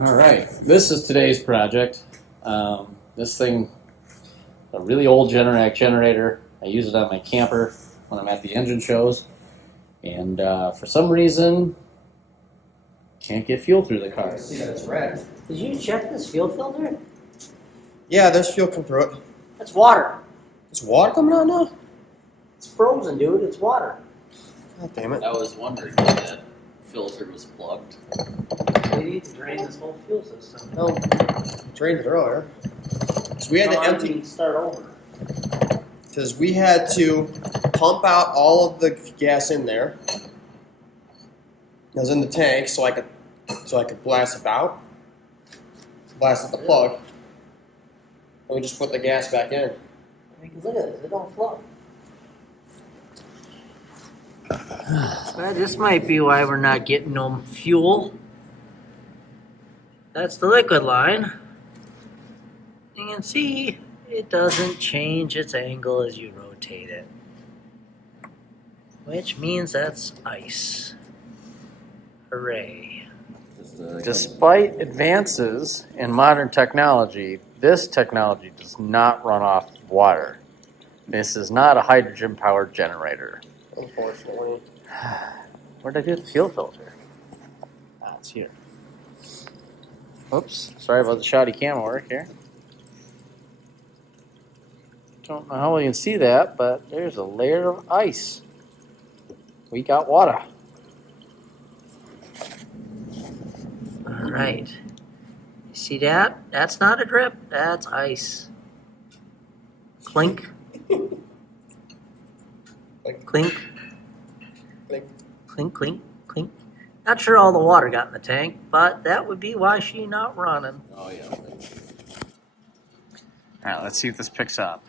All right, this is today's project. This thing, a really old Generac generator. I use it on my camper when I'm at the engine shows, and for some reason, can't get fuel through the car. See that it's red. Did you check this fuel filter? Yeah, there's fuel come through it. That's water. Is water coming out now? It's frozen, dude. It's water. God damn it. I was wondering why that filter was plugged. We need to drain this whole fuel system. No, drained it earlier. So we had to empty, Start over. because we had to pump out all of the gas in there. It was in the tank, so I could blast it out. Blast out the plug. And we just put the gas back in. Because look at this. It don't flow. Well, this might be why we're not getting no fuel. That's the liquid line. You can see it doesn't change its angle as you rotate it, which means that's ice. Hooray. Despite advances in modern technology, this technology does not run off water. This is not a hydrogen-powered generator. Unfortunately. Where'd I do the fuel filter? Ah, it's here. Oops, sorry about the shoddy camera work here. Don't know how well you can see that, but there's a layer of ice. We got water. All right. You see that? That's not a drip. That's ice. Clink. Clink. Clink. Clink. Clink, clink, clink. Not sure all the water got in the tank, but that would be why she's not running. Oh, yeah. All right, let's see if this picks up.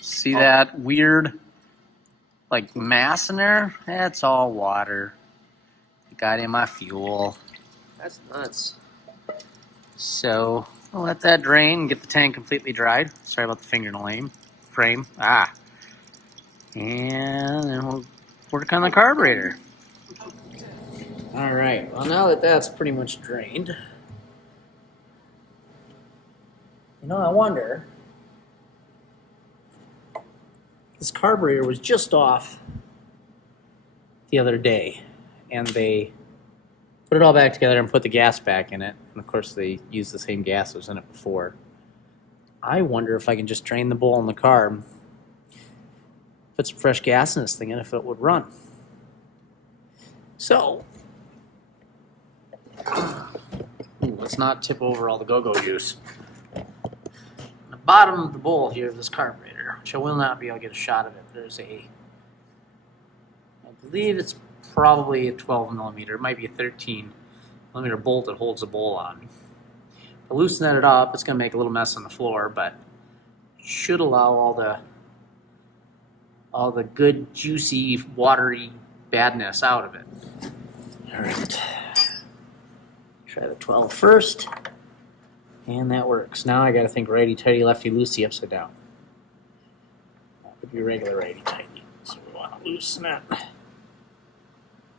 See that weird, like, mass in there? That's all water. It got in my fuel. That's nuts. So I'll let that drain and get the tank completely dried. Sorry about the fingernail frame. And then we'll work on the carburetor. All right, well, now that that's pretty much drained, I wonder, this carburetor was just off the other day, and they put it all back together and put the gas back in it. And of course, they used the same gas that was in it before. I wonder if I can just drain the bowl in the car, put some fresh gas in this thing, and if it would run. So, let's not tip over all the go-go juice. On the bottom of the bowl here of this carburetor, which I will not be able to get a shot of it, there's I believe it's probably a 12 millimeter, it might be a 13 millimeter bolt that holds the bowl on. If I loosen it up, it's going to make a little mess on the floor, but should allow all the good, juicy, watery badness out of it. All right. Try the 12 first. And that works. Now I got to think righty-tighty, lefty-loosey upside down. That would be regular righty-tighty. So we want to loosen it.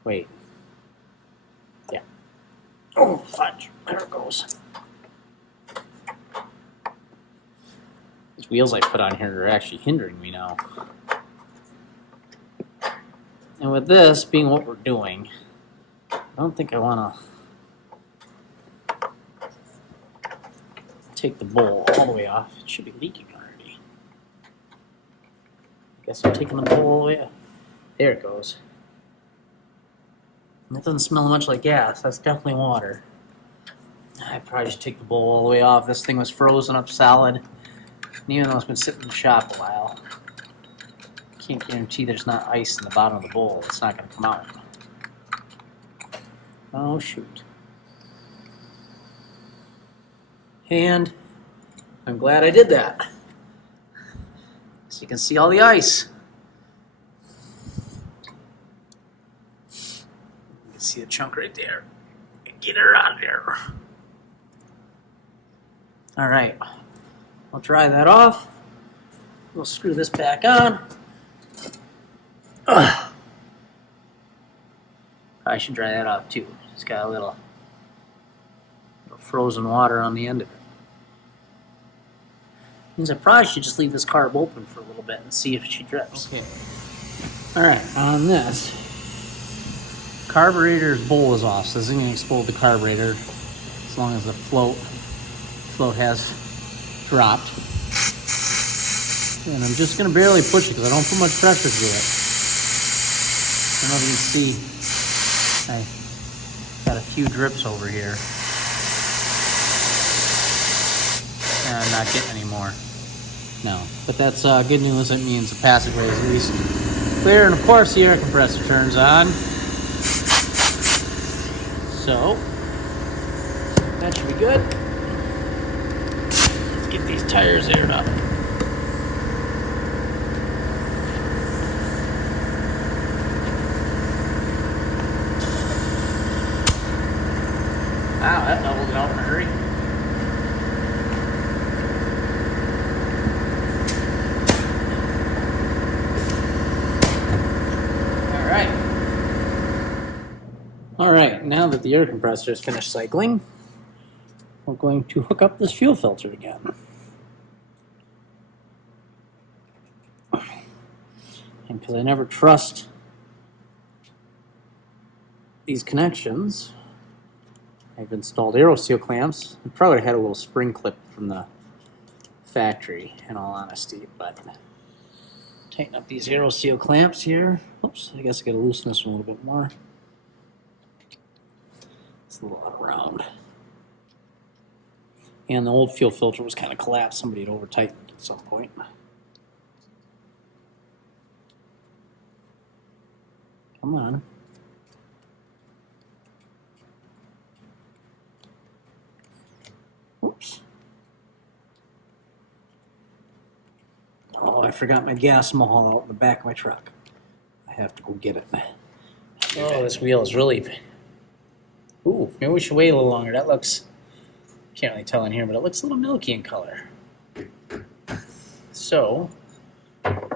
Wait. Yeah. Oh, fudge. There it goes. These wheels I put on here are actually hindering me now. And with this being what we're doing, I don't think I want to take the bowl all the way off. It should be leaking already. I guess I'm taking the bowl all the way off. There it goes. That doesn't smell much like gas. That's definitely water. I'd probably just take the bowl all the way off. This thing was frozen up solid. And even though it's been sitting in the shop a while, I can't guarantee there's not ice in the bottom of the bowl. It's not going to come out. Oh, shoot. And I'm glad I did that. So you can see all the ice. You can see a chunk right there. Get her out of there. All right. I'll dry that off. We'll screw this back on. I should dry that off too. It's got a little frozen water on the end of it. Means I probably should just leave this carb open for a little bit and see if she drips. Okay. Alright, on this, carburetor's bowl is off, so this isn't going to explode the carburetor as long as the float has dropped. And I'm just going to barely push it because I don't put much pressure through it. I don't know if you can see, I got a few drips over here. And I'm not getting any more. No, but that's good news. That means the passageway is at least clear, and of course the air compressor turns on. So that should be good. Let's get these tires aired up. Wow, that doubled it out in a hurry. Alright, now that the air compressor is finished cycling, we're going to hook up this fuel filter again. And because I never trust these connections, I've installed AeroSeal clamps. I probably had a little spring clip from the factory, in all honesty, but tighten up these AeroSeal clamps here. Oops, I guess I gotta loosen this one a little bit more. It's a little out of round. And the old fuel filter was kind of collapsed. Somebody had over tightened at some point. Come on. Oops. Oh, I forgot my gas maul out in the back of my truck. I have to go get it. Oh, this wheel is really... Ooh, maybe we should wait a little longer. That looks... Can't really tell in here, but it looks a little milky in color. So,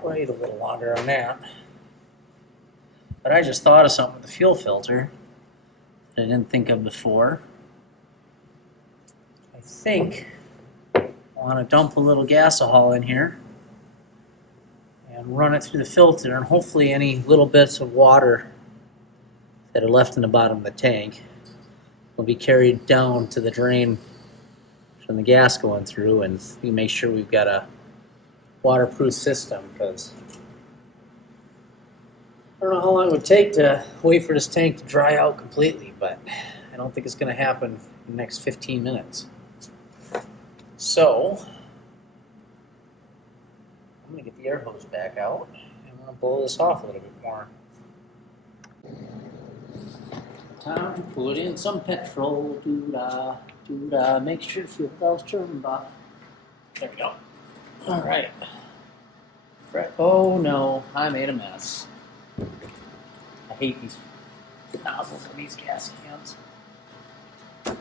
wait a little longer on that. But I just thought of something with the fuel filter that I didn't think of before. I think I want to dump a little gasohol in here and run it through the filter, and hopefully any little bits of water that are left in the bottom of the tank will be carried down to the drain from the gas going through, and we make sure we've got a waterproof system, because I don't know how long it would take to wait for this tank to dry out completely, but I don't think it's going to happen in the next 15 minutes. So, I'm going to get the air hose back out, and I'm going to blow this off a little bit more. Time to put in some petrol, doo-dah, doo-dah. Make sure the fuel valve's turned off. There we go. All right. Oh no, I made a mess. I hate these nozzles of these gas cans. I'm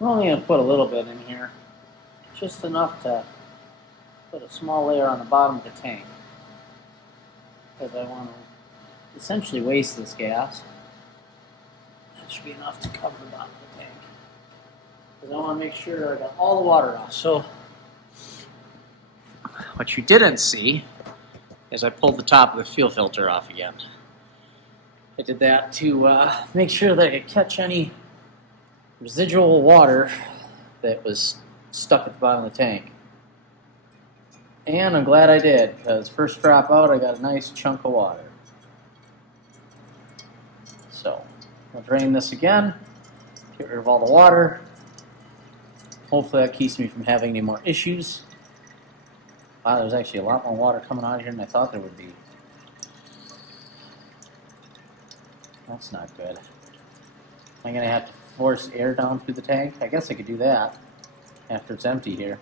only going to put a little bit in here. Just enough to put a small layer on the bottom of the tank. Because I want to essentially waste this gas. That should be enough to cover the bottom of the tank. Because I want to make sure I got all the water off. So, what you didn't see is I pulled the top of the fuel filter off again. I did that to make sure that I could catch any residual water that was stuck at the bottom of the tank. And I'm glad I did, because first drop out I got a nice chunk of water. So, I'll drain this again, get rid of all the water. Hopefully that keeps me from having any more issues. Wow, there's actually a lot more water coming out of here than I thought there would be. That's not good. Am I going to have to force air down through the tank? I guess I could do that after it's empty here.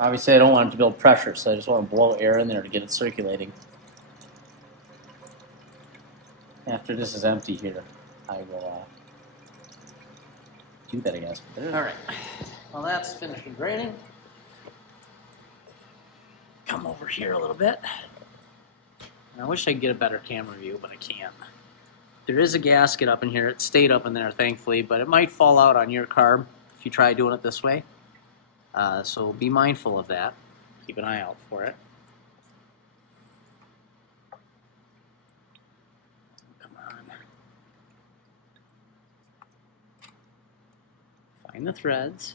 Obviously I don't want it to build pressure, so I just want to blow air in there to get it circulating. After this is empty here, I will do that, I guess. Alright, well that's finished draining. Come over here a little bit. I wish I could get a better camera view, but I can't. There is a gasket up in here. It stayed up in there, thankfully, but it might fall out on your carb if you try doing it this way. So be mindful of that. Keep an eye out for it. Come on. Find the threads.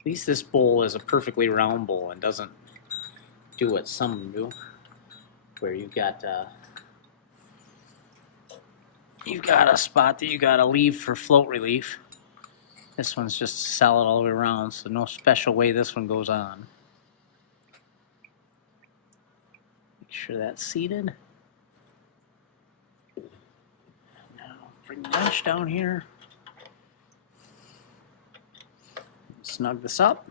At least this bowl is a perfectly round bowl and doesn't do what some do, where you've got a spot that you gotta leave for float relief. This one's just solid all the way around, so no special way this one goes on. Make sure that's seated. Now bring the wrench down here. Snug this up.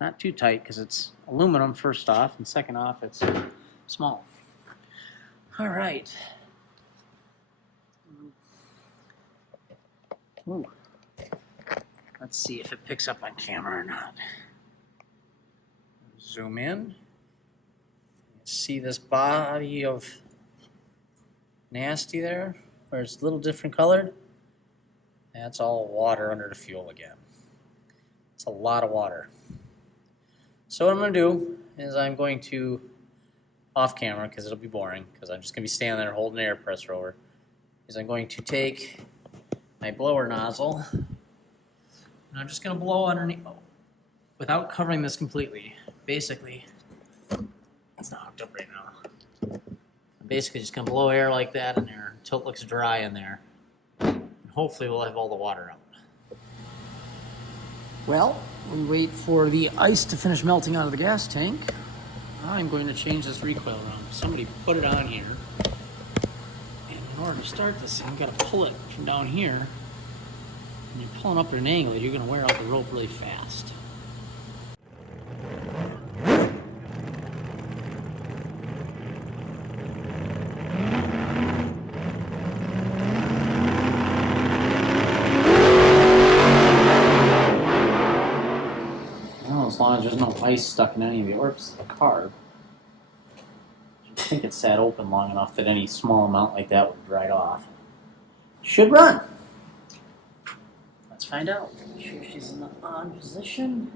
Not too tight because it's aluminum first off, and second off it's small. All right. Ooh. Let's see if it picks up on camera or not. Zoom in. See this body of nasty there, where it's a little different colored? That's all water under the fuel again. It's a lot of water. So what I'm going to do is I'm going to, off camera, because it'll be boring, because I'm just going to be standing there holding the air pressure over, is I'm going to take my blower nozzle, and I'm just going to blow underneath, without covering this completely. Basically, it's not hooked up right now. I'm basically just going to blow air like that in there until it looks dry in there. And hopefully we'll have all the water out. Well, we wait for the ice to finish melting out of the gas tank. I'm going to change this recoil around. Somebody put it on here. And in order to start this thing, you've got to pull it from down here. And you're pulling up at an angle, you're going to wear out the rope really fast. As long as there's no ice stuck in any of the orifices of the carb. I think it's sat open long enough that any small amount like that would dry off. Should run. Let's find out. Make sure she's in the on position.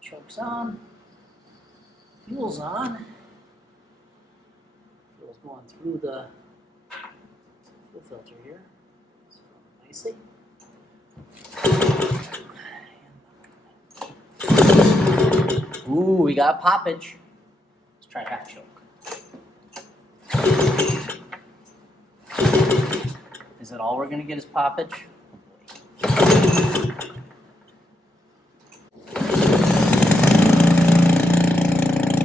Choke's on. Fuel's on. Fuel's going through the fuel filter here. Nicely. Ooh, we got poppage. Let's try half choke. Is that all we're gonna get is poppage? Oh boy.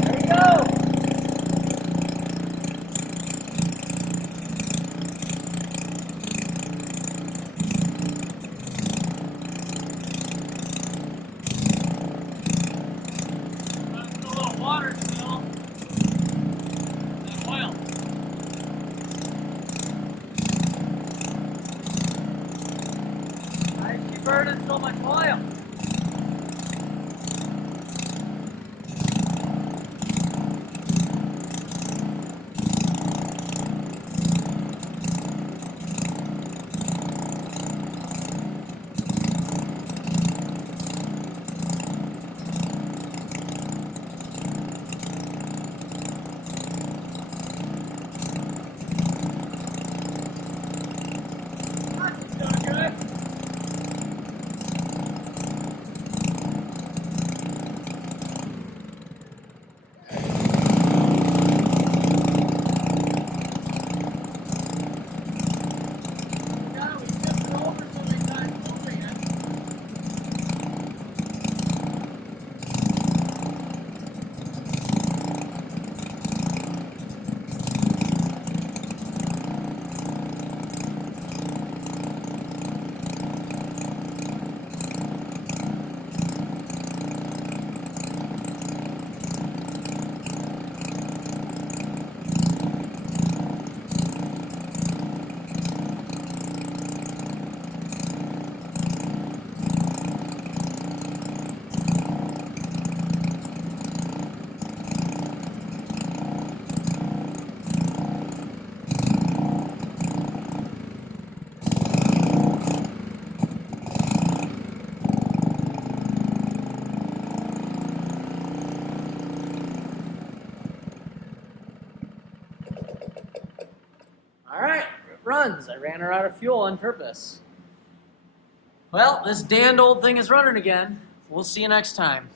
There we go! Water still. And oil. Why is she burning so much oil? All right, it runs. I ran her out of fuel on purpose. Well, this damned old thing is running again. We'll see you next time.